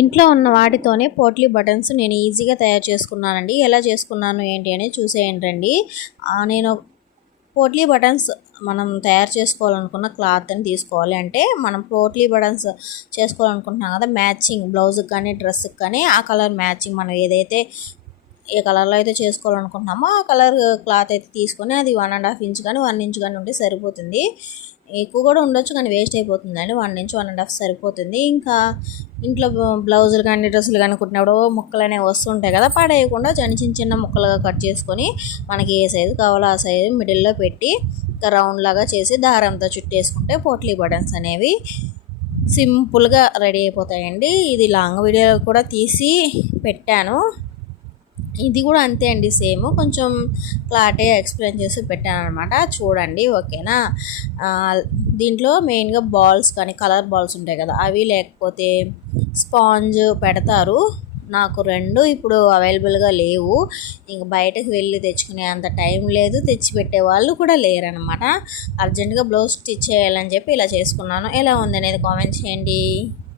ఇంట్లో ఉన్న వాటితోనే పోట్లీ బటన్స్ నేను ఈజీగా తయారు చేసుకున్నానండి. ఎలా చేసుకున్నాను ఏంటి అని చూసేయండి రండి. నేను పోట్లీ బటన్స్ మనం తయారు చేసుకోవాలనుకున్న క్లాత్ని తీసుకోవాలి. అంటే మనం పోట్లీ బటన్స్ చేసుకోవాలనుకుంటున్నాం కదా, మ్యాచింగ్ బ్లౌజ్కి కానీ డ్రెస్కి కానీ ఆ కలర్ మ్యాచింగ్ మనం ఏదైతే ఏ కలర్లో అయితే చేసుకోవాలనుకుంటున్నామో ఆ కలర్ క్లాత్ అయితే తీసుకొని అది 1.5 ఇంచ్ కానీ 1 ఇంచ్ కానీ ఉంటే సరిపోతుంది. ఎక్కువ కూడా ఉండొచ్చు కానీ వేస్ట్ అయిపోతుందండి. 1 ఇంచ్ 1.5 సరిపోతుంది. ఇంకా ఇంట్లో బ్లౌజులు కానీ డ్రెస్సులు కానీ కుట్టినప్పుడు ముక్కలు అనేవి వస్తుంటాయి కదా, పడేయకుండా చిన్న ముక్కలుగా కట్ చేసుకొని మనకి ఏ సైజు కావాలో ఆ సైజు మిడిల్లో పెట్టి ఇంకా రౌండ్ లాగా చేసి దారంతో చుట్టేసుకుంటే పోట్లీ బటన్స్ అనేవి సింపుల్గా రెడీ అయిపోతాయండి. ఇది లాంగ్ వీడియో కూడా తీసి పెట్టాను. ఇది కూడా అంతే అండి, సేమ్ కొంచెం క్లారిటీగా ఎక్స్ప్లెయిన్ చేసి పెట్టాను అనమాట. చూడండి ఓకేనా. దీంట్లో మెయిన్గా బాల్స్ కానీ కలర్ బాల్స్ ఉంటాయి కదా, అవి లేకపోతే స్పాంజ్ పెడతారు. నాకు రెండు ఇప్పుడు అవైలబుల్గా లేవు. ఇంక బయటకు వెళ్ళి తెచ్చుకునే అంత టైం లేదు, తెచ్చిపెట్టే వాళ్ళు కూడా లేరనమాట. అర్జెంటుగా బ్లౌజ్ స్టిచ్ చేయాలని చెప్పి ఇలా చేసుకున్నాను. ఎలా ఉంది అనేది కామెంట్ చేయండి.